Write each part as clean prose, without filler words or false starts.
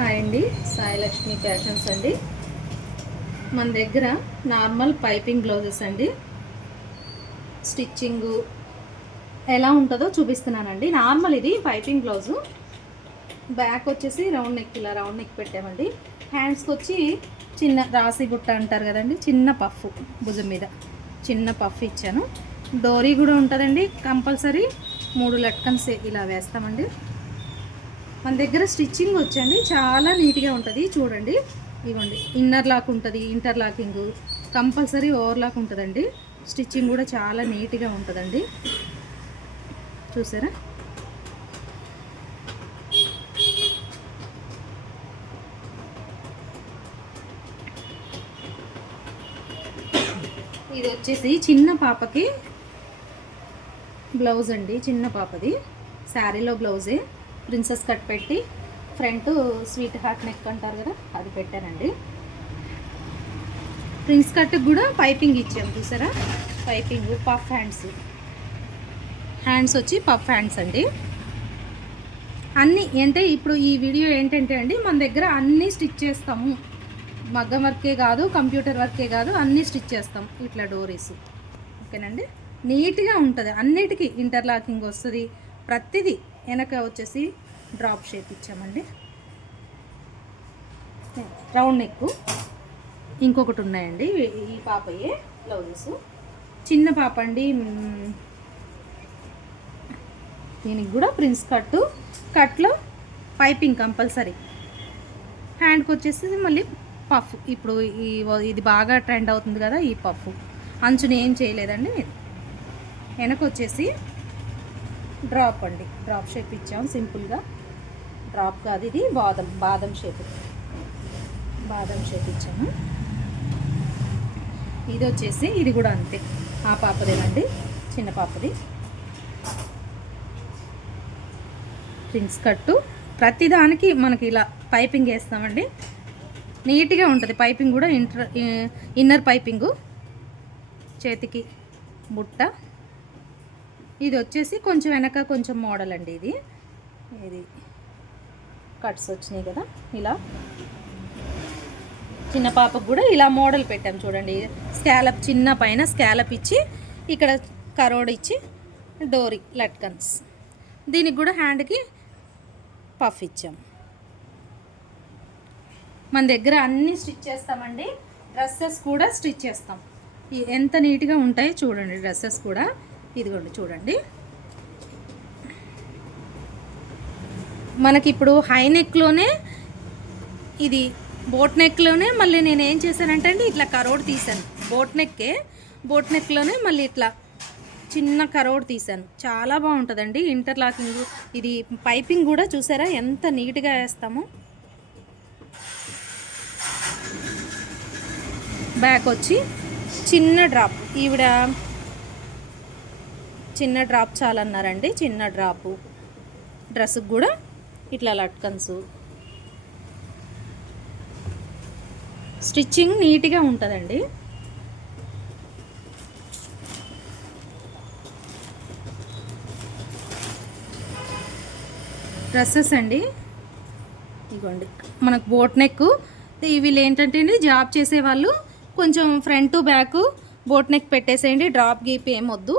Hi అండి, Sai Lakshmi fashions అండి. మన దగ్గర నార్మల్ పైపింగ్ బ్లౌజెస్ అండి. స్టిచ్చింగు ఎలా ఉంటుందో చూపిస్తున్నానండి. నార్మల్ ఇది పైపింగ్ బ్లౌజు. బ్యాక్ వచ్చేసి రౌండ్ నెక్, ఇలా రౌండ్ నెక్ పెట్టామండి. హ్యాండ్స్కి వచ్చి చిన్న రాసి గుట్ట అంటారు కదండి, చిన్న పఫ్ భుజం మీద చిన్న పఫ్ ఇచ్చాను. డోరీ కూడా ఉంటుందండి కంపల్సరీ. 3 లట్కన్స్ ఇలా వేస్తామండి. మన దగ్గర స్టిచ్చింగ్ వచ్చండి, చాలా నీట్గా ఉంటుంది. చూడండి, ఇవ్వండి, ఇన్నర్ లాక్ ఉంటుంది, ఇంటర్లాకింగ్ కంపల్సరీ, ఓవర్లాక్ ఉంటుందండి. స్టిచ్చింగ్ కూడా చాలా నీట్గా ఉంటుందండి. చూసారా? ఇది వచ్చేసి చిన్న పాపకి బ్లౌజ్ అండి, చిన్న పాపది శారీలో బ్లౌజే. ప్రిన్సెస్ కట్ పెట్టి ఫ్రంట్ స్వీట్ హార్ట్ నెక్ అంటారు కదా, అది పెట్టానండి. ప్రిన్స్ కట్కి కూడా పైపింగ్ ఇచ్చాము, చూసారా? పైపింగ్ పఫ్ హ్యాండ్స్, హ్యాండ్స్ వచ్చి పఫ్ హ్యాండ్స్ అండి. అన్నీ అంటే ఇప్పుడు ఈ వీడియో ఏంటంటే అండి, మన దగ్గర అన్నీ స్టిచ్ చేస్తాము. మగ్గం వర్కే కాదు, కంప్యూటర్ వర్కే కాదు, అన్నీ స్టిచ్ చేస్తాం. ఇట్లా డోరీస్, ఓకేనండి. నీట్గా ఉంటుంది, అన్నిటికీ ఇంటర్లాకింగ్ వస్తుంది. ప్రతిదీ వెనక వచ్చేసి డ్రాప్ షేప్ ఇచ్చామండి. రౌండ్ నెక్ ఇంకొకటి ఉన్నాయండి. ఈ పాపయే బ్లౌజెస్. చిన్న పాప అండి, దీనికి కూడా ప్రిన్స్ కట్లో పైపింగ్ కంపల్సరీ. హ్యాండ్కి వచ్చేసి మళ్ళీ పఫ్. ఇప్పుడు ఇది బాగా ట్రెండ్ అవుతుంది కదా, ఈ పఫ్. అంచుని ఏం చేయలేదండి. వెనక వచ్చేసి డ్రాప్ అండి, డ్రాప్ షేప్ ఇచ్చాము సింపుల్గా. డ్రాప్ కాదు, ఇది బాదం షేప్ ఇచ్చాము. ఇది వచ్చేసి ఇది కూడా అంతే, ఆ పాపదేనండి, చిన్న పాపది. ప్రిన్స్ కట్టు ప్రతిదానికి మనకి ఇలా పైపింగ్ వేస్తామండి. నీట్గా ఉంటుంది. పైపింగ్ కూడా ఇన్నర్ పైపింగు. చేతికి బుట్ట. ఇది వచ్చేసి కొంచెం వెనక కొంచెం మోడల్ అండి. ఇది కట్స్ వచ్చినాయి కదా, ఇలా చిన్న పాపకు కూడా ఇలా మోడల్ పెట్టాం చూడండి. స్కాలప్, చిన్న పైన స్కాలప్ ఇచ్చి ఇక్కడ కరోడ్ ఇచ్చి డోరీ లట్కన్స్. దీనికి కూడా హ్యాండ్కి పఫ్ ఇచ్చాం. మన దగ్గర అన్నీ స్టిచ్ చేస్తామండి. డ్రెస్సెస్ కూడా స్టిచ్ చేస్తాం. ఎంత నీట్గా ఉంటాయో చూడండి డ్రెస్సెస్ కూడా. ఇదిగోండి చూడండి, మనకి ఇప్పుడు హై నెక్లోనే, ఇది బోట్ నెక్లోనే మళ్ళీ నేను ఏం చేశానంటే అండి, ఇట్లా కరోడ్ తీసాను. బోట్ నెక్లోనే మళ్ళీ ఇట్లా చిన్న కరోడ్ తీసాను. చాలా బాగుంటుందండి ఇంటర్లాకింగ్. ఇది పైపింగ్ కూడా చూసారా ఎంత నీట్గా వేస్తామో. బ్యాక్ వచ్చి చిన్న డ్రాప్. ఈవిడ చిన్న డ్రాప్ చాలన్నారండి, చిన్న డ్రాపు. డ్రెస్కి కూడా ఇట్లా లట్కన్స్. స్టిచ్చింగ్ నీట్గా ఉంటుందండి. డ్రెస్సెస్ అండి, ఇదిగోండి మనకు బోట్ నెక్. వీళ్ళు ఏంటంటే అండి, జాబ్ చేసేవాళ్ళు కొంచెం ఫ్రంట్ బ్యాక్ బోట్ నెక్ పెట్టేసేయండి, డ్రాప్ గీప్ ఏమొద్దు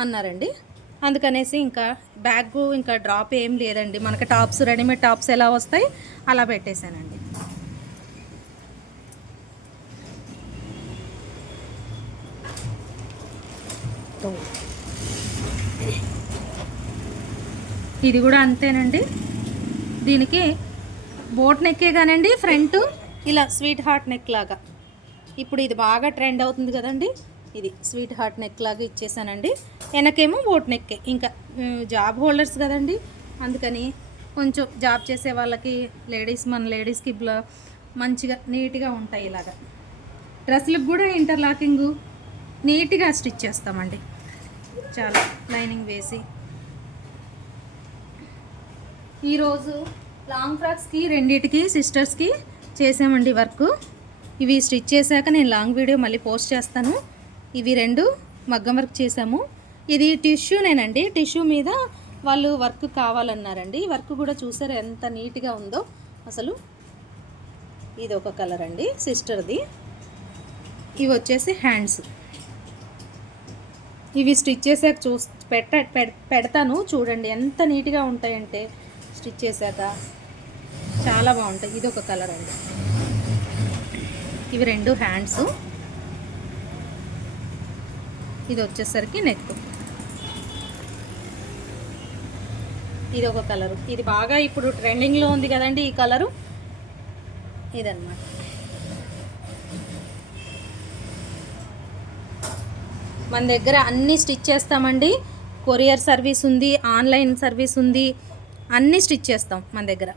అన్నారండి. అందుకనేసి ఇంకా బ్యాగ్ ఇంకా డ్రాప్ ఏం లేదండి. మనకి టాప్స్, రెడీమేడ్ టాప్స్ ఎలా వస్తాయి అలా పెట్టేశానండి. ఇది కూడా అంతేనండి. దీనికి బోట్ నెక్కే కానండి, ఫ్రంట్ ఇలా స్వీట్ హార్ట్ నెక్ లాగా. ఇప్పుడు ఇది బాగా ట్రెండ్ అవుతుంది కదండి, ఇది స్వీట్ హార్ట్ నెక్ లాగా ఇచ్చేసానండి. వెనకేమో బోట్ నెక్కే. ఇంకా జాబ్ హోల్డర్స్ కదండి, అందుకని కొంచెం జాబ్ చేసే వాళ్ళకి, మన లేడీస్కి మంచిగా నీట్గా ఉంటాయి. ఇలాగా డ్రెస్లకు కూడా ఇంటర్లాకింగు నీట్గా స్టిచ్ చేస్తామండి, చాలా లైనింగ్ వేసి. ఈరోజు లాంగ్ ఫ్రాక్స్కి రెండిటికి సిస్టర్స్కి చేసామండి వర్క్. ఇవి స్టిచ్ చేశాక నేను లాంగ్ వీడియో మళ్ళీ పోస్ట్ చేస్తాను. ఇవి 2 మగ్గం వర్క్ చేసాము. ఇది టిష్యూనేనండి, టిష్యూ మీద వాళ్ళు వర్క్ కావాలన్నారండి. వర్క్ కూడా చూసారు ఎంత నీట్గా ఉందో. అసలు ఇది ఒక కలర్ అండి సిస్టర్ది. ఇవి వచ్చేసి హ్యాండ్స్. ఇవి స్టిచ్ చేసాక పెడతాను చూడండి ఎంత నీట్గా ఉంటాయంటే స్టిచ్ చేశాక చాలా బాగుంటాయి. ఇది ఒక కలర్ అండి. ఇవి 2 హ్యాండ్స్. ఇది వచ్చేసరికి నెక్. ఇది ఒక కలరు. ఇది బాగా ఇప్పుడు ట్రెండింగ్లో ఉంది కదండి ఈ కలరు. ఇదన్నమాట. మన దగ్గర అన్నీ స్టిచ్ చేస్తామండి. కొరియర్ సర్వీస్ ఉంది, ఆన్లైన్ సర్వీస్ ఉంది, అన్నీ స్టిచ్ చేస్తాం మన దగ్గర.